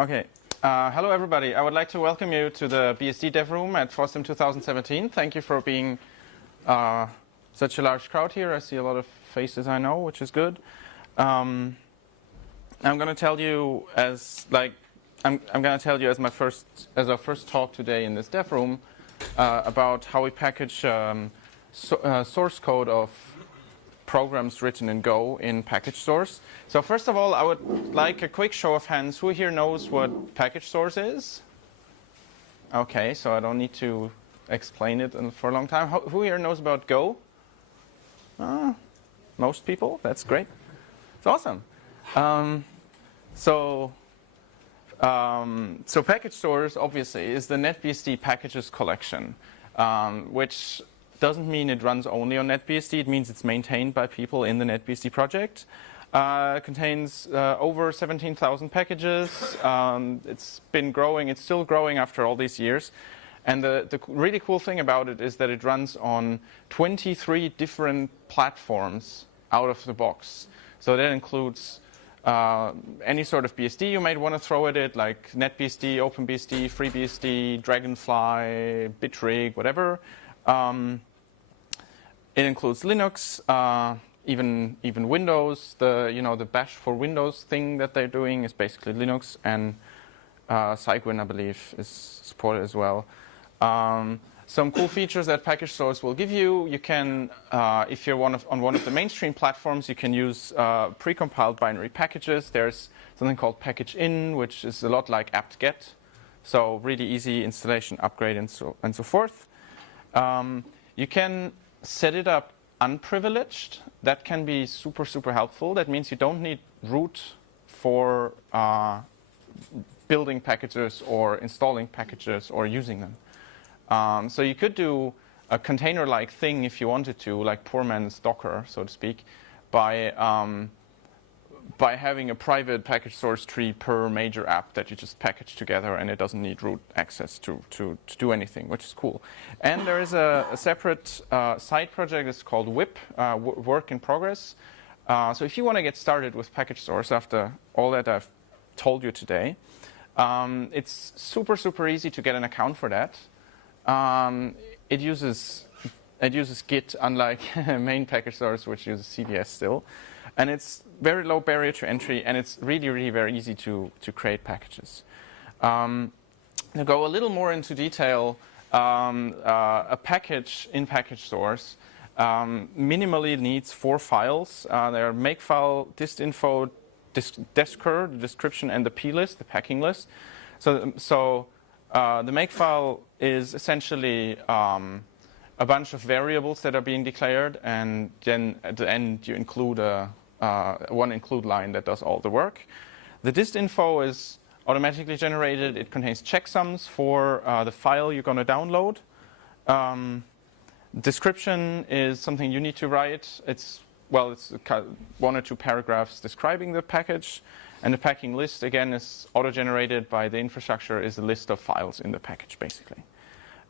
Okay. Hello, everybody. I would like to welcome you to the BSD Dev Room at FOSDEM 2017. Thank you for being such a large crowd here. I see a lot of faces I know, which is good. I'm going to tell you as our first talk today in this dev room about how we package source code of programs written in Go in package stores. So first of all, I would like a quick show of hands. Who here knows what package stores is? Okay, so I don't need to explain it for a long time. Who here knows about Go? Most people. That's great. It's awesome. So package stores obviously is the NetBSD packages collection, which doesn't mean it runs only on NetBSD. It means it's maintained by people in the NetBSD project. It contains over 17,000 packages. It's been growing. It's still growing after all these years. And the really cool thing about it is that it runs on 23 different platforms out of the box. So that includes any sort of BSD you might want to throw at it, like NetBSD, OpenBSD, FreeBSD, Dragonfly, Bitrig, whatever. It includes Linux, even Windows. The Bash for Windows thing that they're doing is basically Linux, and Cygwin, I believe, is supported as well. Some cool features that package stores will give you. You can, if you're on one of the mainstream platforms, you can use precompiled binary packages. There's something called package-in, which is a lot like apt-get, so really easy installation, upgrade, and so forth. You can set it up unprivileged. That can be super, super helpful. That means you don't need root for building packages or installing packages or using them. So you could do a container-like thing if you wanted to, like poor man's Docker, so to speak, by having a private package source tree per major app that you just package together, and it doesn't need root access to do anything, which is cool. And there is a separate side project. It's called WIP, Work in Progress. So if you want to get started with package stores after all that I've told you today, it's super, super easy to get an account for that. It uses Git, unlike main package stores, which uses CVS still. And it's very low barrier to entry, and it's really, really very easy to create packages. To go a little more into detail, a package in package stores minimally needs 4 files. There are makefile, distinfo, deskcur, the description, and the plist, the packing list. So the makefile is essentially a bunch of variables that are being declared, and then at the end you include one include line that does all the work. The distinfo is automatically generated. It contains checksums for the file you're going to download. Description is something you need to write. It's 1 or 2 paragraphs describing the package. And the packing list, again, is auto-generated by the infrastructure, is a list of files in the package, basically.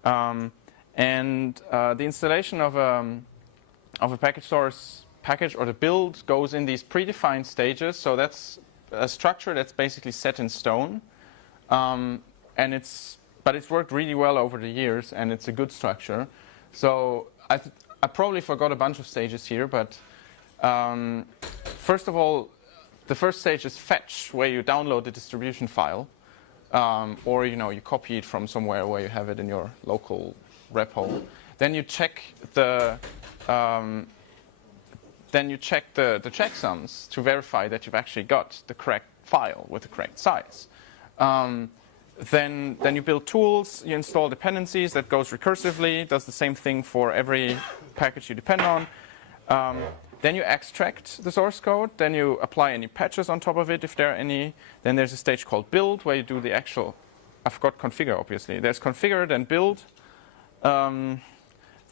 And the installation of a package source package, or the build, goes in these predefined stages. So that's a structure that's basically set in stone. But it's worked really well over the years, and it's a good structure. So I probably forgot a bunch of stages here, but first of all, the first stage is fetch, where you download the distribution file, or you copy it from somewhere where you have it in your local repo. Then you check the checksums to verify that you've actually got the correct file with the correct size. Then you build tools. You install dependencies. That goes recursively. Does the same thing for every package you depend on. Then you extract the source code. Then you apply any patches on top of it if there are any. Then there's a stage called build, where you do the actual. I forgot configure, obviously. There's configure, then build.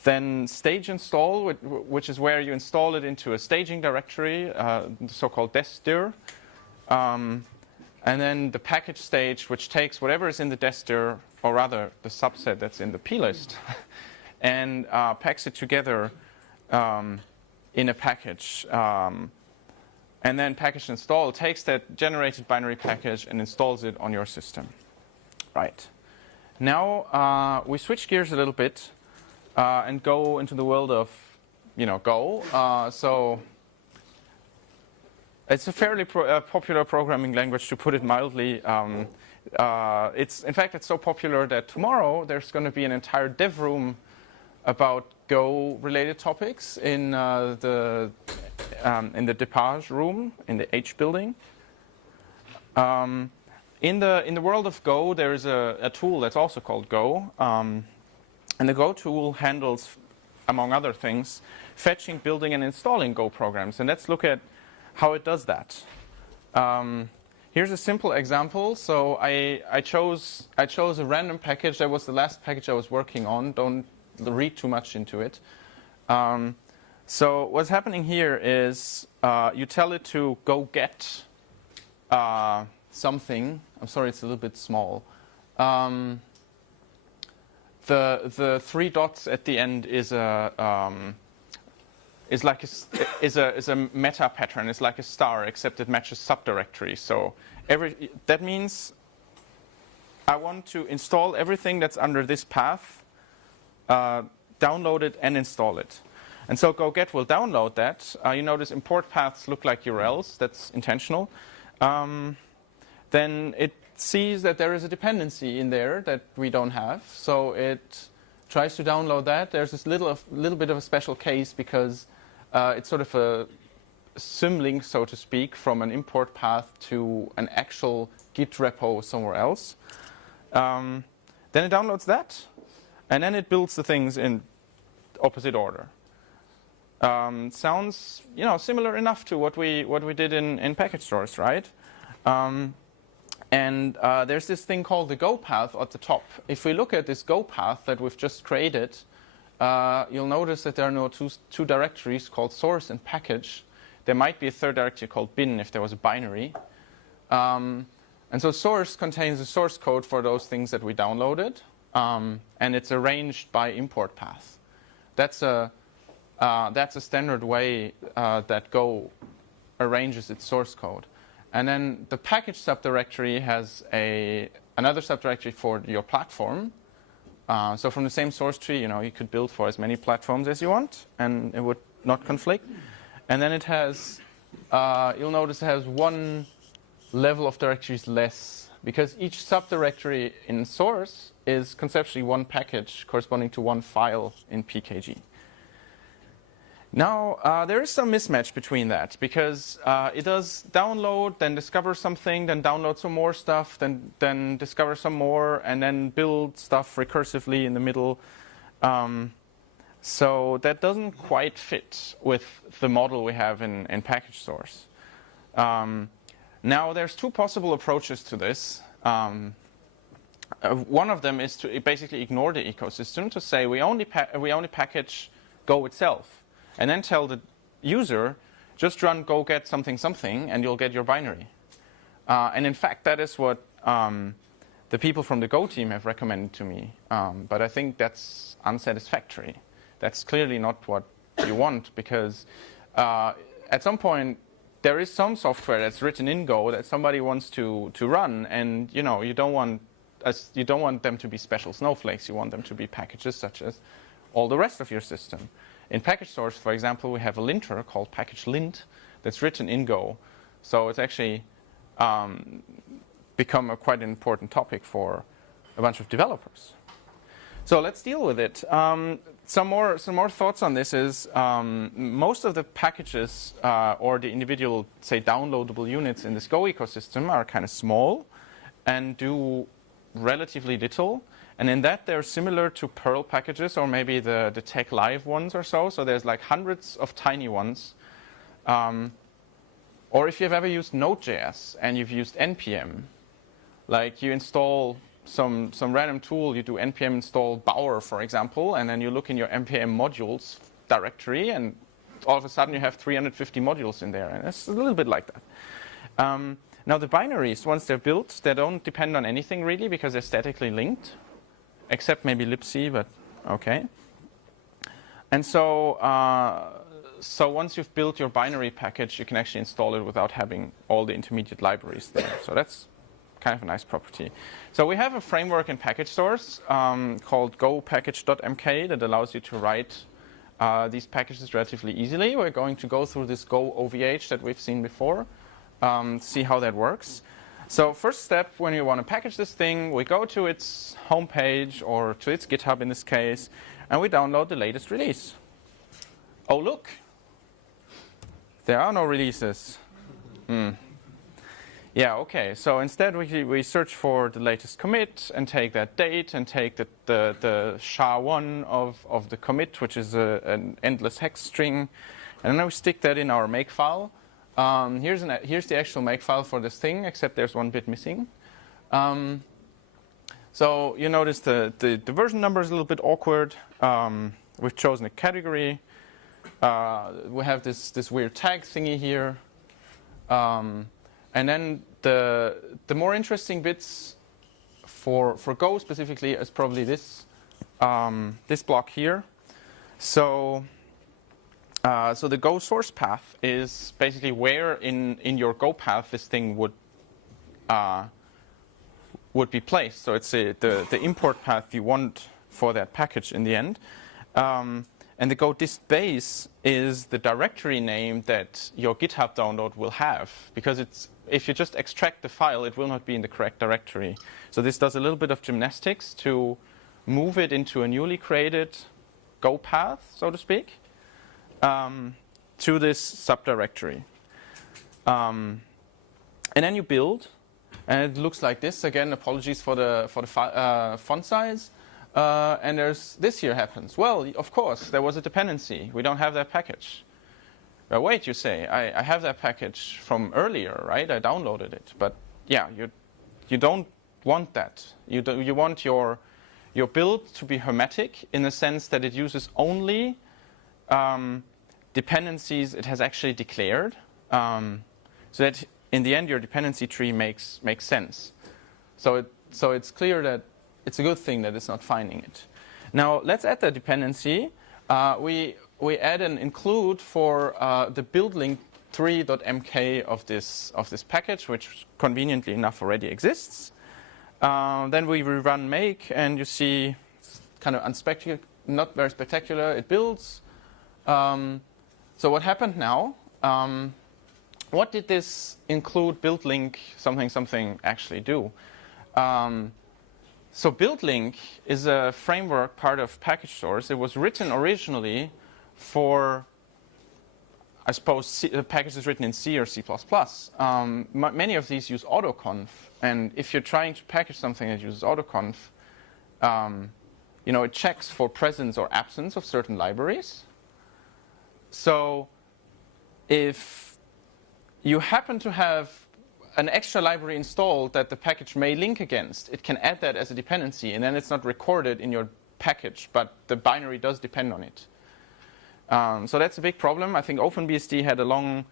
Then stage install, which is where you install it into a staging directory, the so-called destdir. And then the package stage, which takes whatever is in the destdir, or rather the subset that's in the plist, and packs it together in a package And then package install takes that generated binary package and installs it on your system. Right. Now we switch gears a little bit and go into the world of, Go. So it's a fairly popular programming language, to put it mildly. In fact, it's so popular that tomorrow there's going to be an entire dev room about Go-related topics in the Depage room in the H building. In the world of Go, there is a tool that's also called Go, and the Go tool handles, among other things, fetching, building, and installing Go programs. And let's look at how it does that. Here's a simple example. So I chose a random package. That was the last package I was working on. Don't read too much into it. So what's happening here is you tell it to go get something. I'm sorry, it's a little bit small. The 3 dots at the end is a meta pattern. It's like a star, except it matches subdirectories. So that means I want to install everything that's under this path, download it, and install it. And so GoGet will download that. You notice import paths look like URLs. That's intentional. Then it sees that there is a dependency in there that we don't have. So it tries to download that. There's this little bit of a special case because it's sort of a symlink, so to speak, from an import path to an actual Git repo somewhere else. Then it downloads that, and then it builds the things in opposite order. Sounds, similar enough to what we did in package stores, right? And there's this thing called the Go path at the top. If we look at this Go path that we've just created, you'll notice that there are no two directories called source and package. There might be a third directory called bin if there was a binary. And so source contains the source code for those things that we downloaded, and it's arranged by import path. That's a standard way that Go arranges its source code. And then the package subdirectory has another subdirectory for your platform. So from the same source tree, you could build for as many platforms as you want, and it would not conflict. And then it has, you'll notice it has one level of directories less, because each subdirectory in source is conceptually one package corresponding to one file in PKG. Now, there is some mismatch between that, because it does download, then discover something, then download some more stuff, then discover some more, and then build stuff recursively in the middle. So that doesn't quite fit with the model we have in package stores. Now, there's 2 possible approaches to this. One of them is to basically ignore the ecosystem, to say we only package Go itself. And then tell the user, just run go get something something, and you'll get your binary. And in fact, that is what the people from the Go team have recommended to me. But I think that's unsatisfactory. That's clearly not what you want, because at some point, there is some software that's written in Go that somebody wants to run, and you don't want them to be special snowflakes. You want them to be packages such as all the rest of your system. In package stores, for example, we have a linter called package lint that's written in Go. So it's actually become a quite important topic for a bunch of developers. So let's deal with it. Some more thoughts on this is most of the packages or the individual, say, downloadable units in this Go ecosystem are kind of small and do relatively little. And in that, they're similar to Perl packages, or maybe the Tech Live ones or so. So there's like hundreds of tiny ones. Or if you've ever used Node.js and you've used NPM, like you install some random tool, you do npm install Bower, for example, and then you look in your npm modules directory, and all of a sudden you have 350 modules in there. And it's a little bit like that. Now the binaries, once they're built, they don't depend on anything really, because they're statically linked. Except maybe libc, but okay. And so so once you've built your binary package, you can actually install it without having all the intermediate libraries there. So that's kind of a nice property. So we have a framework in package stores called go-package.mk that allows you to write these packages relatively easily. We're going to go through this Go OVH that we've seen before, see how that works. So first step, when you want to package this thing, we go to its homepage or to its GitHub in this case, and we download the latest release. Oh, look, there are no releases. Yeah, okay. So instead, we search for the latest commit and take that date and take the SHA-1 of the commit, which is an endless hex string, and then we stick that in our makefile. Here's the actual makefile for this thing, except there's one bit missing. So you notice the version number is a little bit awkward. We've chosen a category. We have this weird tag thingy here. And then the more interesting bits for Go specifically is probably this block here. So the Go source path is basically where in your Go path this thing would be placed. So it's the import path you want for that package in the end. And the Go dist base is the directory name that your GitHub download will have, because if you just extract the file, it will not be in the correct directory. So this does a little bit of gymnastics to move it into a newly created Go path, so to speak, to this subdirectory. And then you build, and it looks like this. Again, apologies for the font size. And there's this here happens. Well, of course, there was a dependency. We don't have that package. Wait, you say, I have that package from earlier, right? I downloaded it. But yeah, you don't want that. You want your build to be hermetic in the sense that it uses only dependencies it has actually declared, so that in the end your dependency tree makes sense. So it's clear that it's a good thing that it's not finding it. Now let's add the dependency. We add an include for the build link 3.mk of this package, which conveniently enough already exists. Then we rerun make, and you see it's kind of not very spectacular. It builds. So what happened now? What did this include build link something actually do? So build link is a framework part of package stores. It was written originally for, I suppose, packages written in C or C++. Many of these use autoconf, and if you're trying to package something that uses autoconf, it checks for presence or absence of certain libraries. So if you happen to have an extra library installed that the package may link against, it can add that as a dependency, and then it's not recorded in your package, but the binary does depend on it. So that's a big problem. I think OpenBSD had a long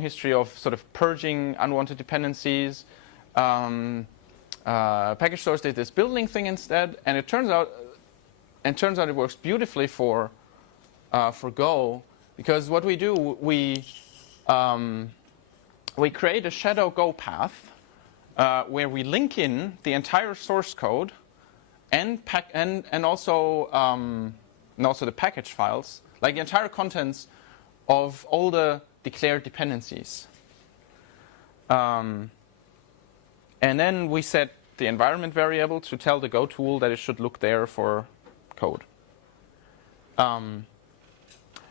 history of sort of purging unwanted dependencies. Package stores did this build link thing instead, and it turns out it works beautifully for Go, because what we do, we create a shadow Go path where we link in the entire source code and also the package files, like the entire contents of all the declared dependencies. And then we set the environment variable to tell the Go tool that it should look there for code. And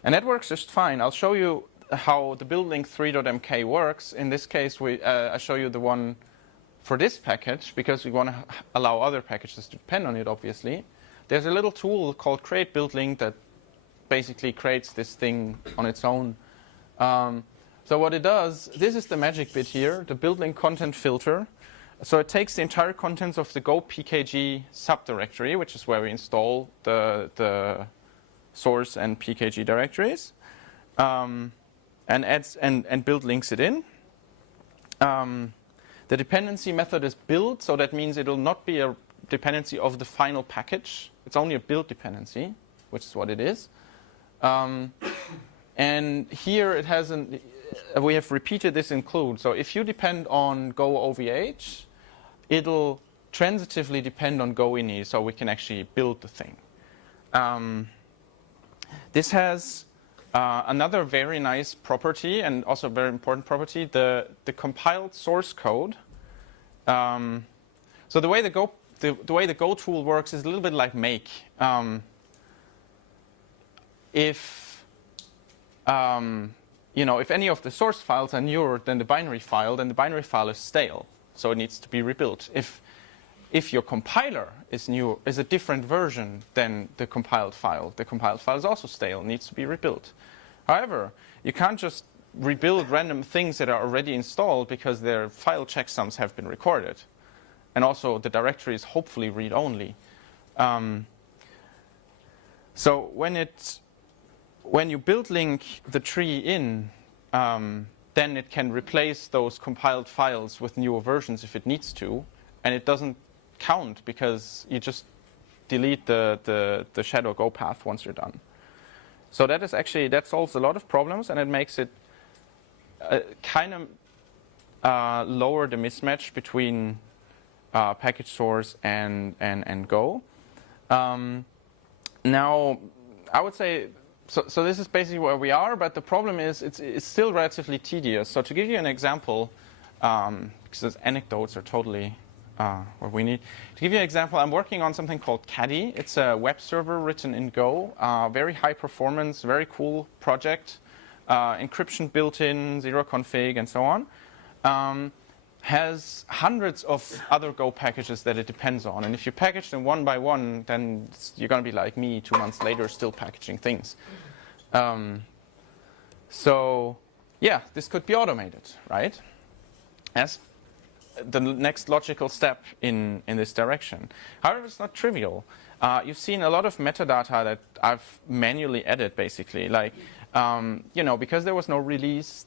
that works just fine. I'll show you how the build link 3.mk works. In this case, I show you the one for this package, because we want to allow other packages to depend on it, obviously. There's a little tool called create build link that basically creates this thing on its own. So what it does, this is the magic bit here, the build link content filter. So it takes the entire contents of the Go pkg subdirectory, which is where we install the source and pkg directories, and adds and build links it in. The dependency method is build, so that means it will not be a dependency of the final package. It's only a build dependency, which is what it is. And And here it has we have repeated this include. So if you depend on Go OVH, it'll transitively depend on Go ini, so we can actually build the thing. This has another very nice property, and also a very important property, the compiled source code. So the way the Go tool works is a little bit like make. If if any of the source files are newer than the binary file, then the binary file is stale, so it needs to be rebuilt. If your compiler is a different version than the compiled file is also stale, needs to be rebuilt. However, you can't just rebuild random things that are already installed because their file checksums have been recorded. And also the directory is hopefully read-only. So when you build link the tree in, then it can replace those compiled files with newer versions if it needs to, and it doesn't count because you just delete the shadow Go path once you're done. So that solves a lot of problems, and it makes it kind of lower the mismatch between package source and Go. Now, I would say, so this is basically where we are, but the problem is it's still relatively tedious. So to give you an example, because those anecdotes are totally what we need. To give you an example, I'm working on something called Caddy. It's a web server written in Go, very high performance, very cool project, encryption built in, zero config, and so on. Has hundreds of other Go packages that it depends on. And if you package them one by one, then you're going to be like me 2 months later still packaging things. So yeah, this could be automated, right? As the next logical step in this direction. However, it's not trivial. You've seen a lot of metadata that I've manually added, basically. Like, because there was no release,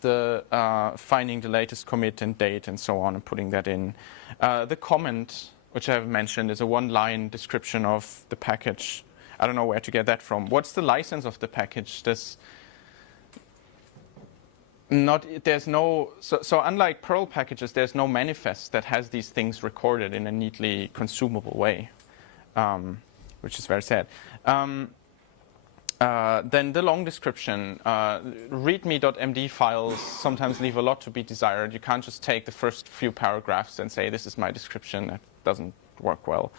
finding the latest commit and date and so on and putting that in. The comment, which I have mentioned, is a one-line description of the package. I don't know where to get that from. What's the license of the package? So unlike Perl packages, there's no manifest that has these things recorded in a neatly consumable way, which is very sad. Then the long description, readme.md files sometimes leave a lot to be desired. You can't just take the first few paragraphs and say, this is my description. That doesn't work well.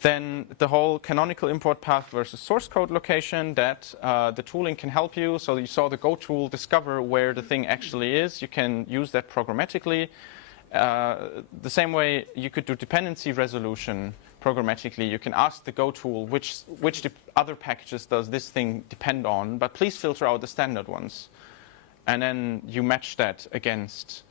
Then the whole canonical import path versus source code location, that the tooling can help you. So you saw the Go tool discover where the thing actually is. You can use that programmatically. The same way you could do dependency resolution programmatically. You can ask the Go tool which other packages does this thing depend on, but please filter out the standard ones. And then you match that against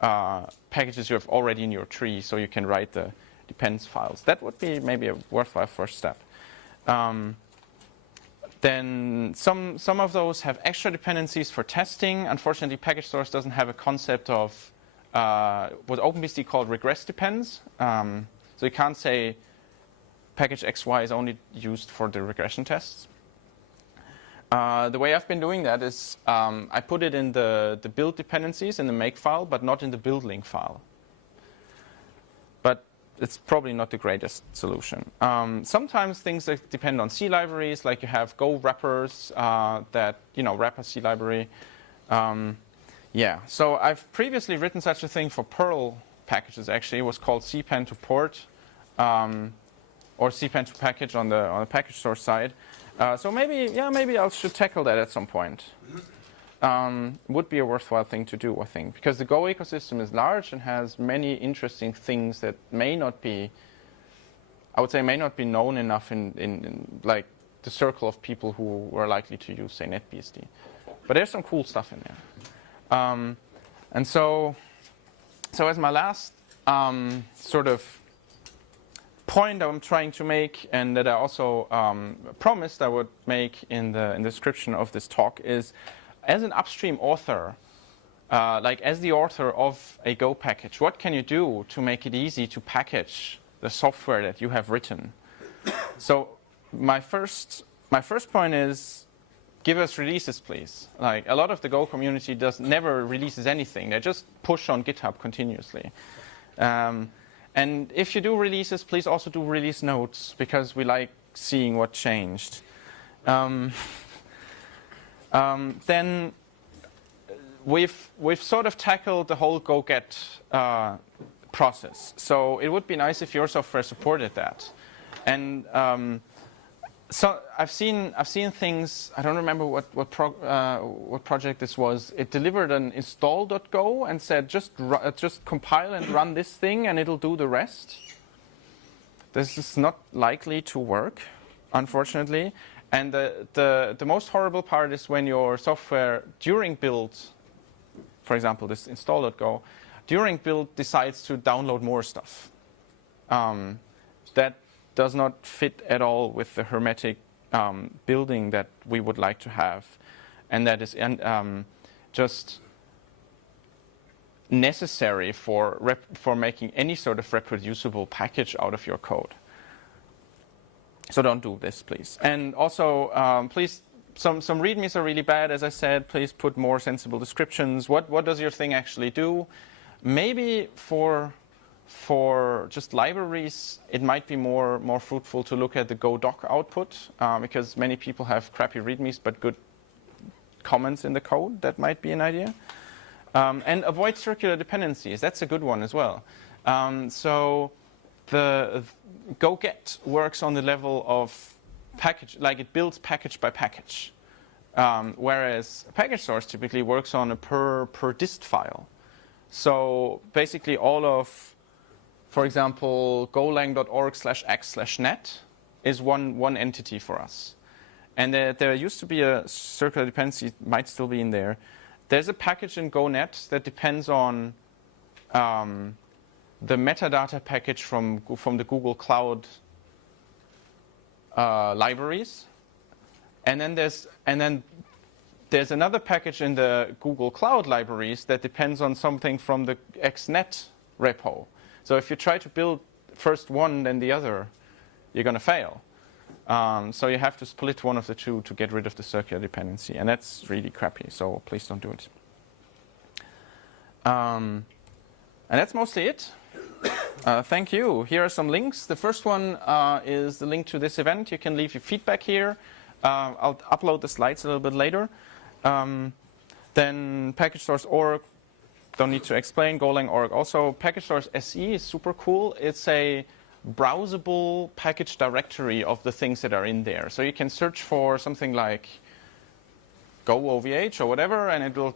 packages you have already in your tree, so you can write the depends files. That would be maybe a worthwhile first step. Then some of those have extra dependencies for testing. Unfortunately, package source doesn't have a concept of what OpenBSD called regress depends. So you can't say package XY is only used for the regression tests. The way I've been doing that is I put it in the build dependencies in the make file, but not in the build link file. But it's probably not the greatest solution. Sometimes things that depend on C libraries, like you have Go wrappers that, wrap a C library. So I've previously written such a thing for Perl packages, actually. It was called cpan to port, or cpan to package on the package source side. So maybe I should tackle that at some point. Would be a worthwhile thing to do, I think, because the Go ecosystem is large and has many interesting things that may not be known enough in like the circle of people who are likely to use, say, NetBSD. But there's some cool stuff in there. And so as my last sort of point I'm trying to make, and that I also promised I would make in the description of this talk, is as an upstream author, like as the author of a Go package, what can you do to make it easy to package the software that you have written? So my first point is give us releases, please. Like, a lot of the Go community never releases anything. They just push on GitHub continuously. And if you do releases, please also do release notes, because we like seeing what changed. Then we've sort of tackled the whole go-get process. So it would be nice if your software supported that. And so I've seen things. I don't remember what project this was. It delivered an install.go and said just compile and run this thing and it'll do the rest. This is not likely to work, unfortunately. And the most horrible part is when your software during build, for example, this install.go, during build decides to download more stuff. That does not fit at all with the hermetic building that we would like to have, and that is just necessary for making any sort of reproducible package out of your code. So don't do this, please. And also, please, some readmes are really bad, as I said. Please put more sensible descriptions. What does your thing actually do? Maybe for just libraries, it might be more fruitful to look at the Go doc output, because many people have crappy readmes but good comments in the code. That might be an idea. And avoid circular dependencies. That's a good one as well. So the go-get works on the level of package, like it builds package by package, whereas package source typically works on a per dist file. So basically all of, for example, golang.org/x/net is one entity for us. And there used to be a circular dependency, it might still be in there. There's a package in GoNet that depends on the metadata package from the Google Cloud libraries. And then there's another package in the Google Cloud libraries that depends on something from the XNet repo. So if you try to build first one, then the other, you're going to fail. So you have to split one of the two to get rid of the circular dependency. And that's really crappy, so please don't do it. And that's mostly it. Thank you. Here are some links. The first one is the link to this event. You can leave your feedback here. I'll upload the slides a little bit later. Then package source org. Don't need to explain. Golang org. Also, package source SE is super cool. It's a browsable package directory of the things that are in there. So you can search for something like Go OVH or whatever, and it will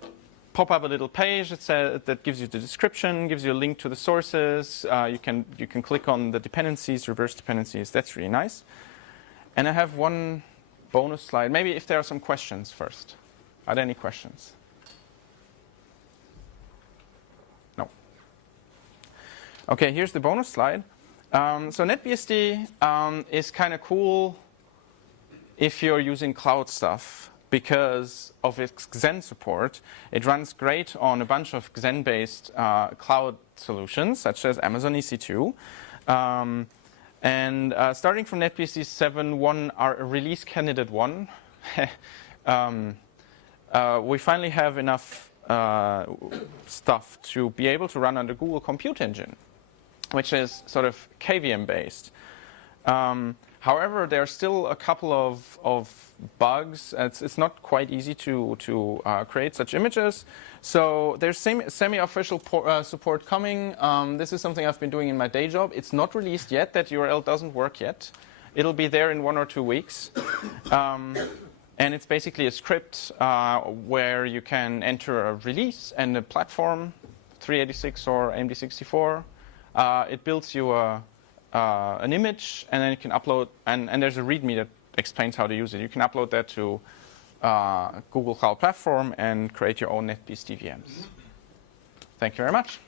pop up a little page that gives you the description, gives you a link to the sources. You can click on the dependencies, reverse dependencies. That's really nice. And I have one bonus slide. Maybe if there are some questions first. Are there any questions? No. Okay, here's the bonus slide. So NetBSD is kind of cool if you're using cloud stuff because of its Xen support. It runs great on a bunch of Xen-based cloud solutions, such as Amazon EC2. And starting from NetBSD 7.1, our release candidate 1, we finally have enough stuff to be able to run under Google Compute Engine, which is sort of KVM-based. However, there are still a couple of bugs. It's not quite easy to create such images. So there's semi-official support coming. This is something I've been doing in my day job. It's not released yet. That URL doesn't work yet. It'll be there in 1 or 2 weeks. And it's basically a script where you can enter a release and a platform, 386 or AMD64. It builds you an image, and then you can upload, and there's a README that explains how to use it. You can upload that to Google Cloud Platform and create your own NetBSD VMs. Thank you very much.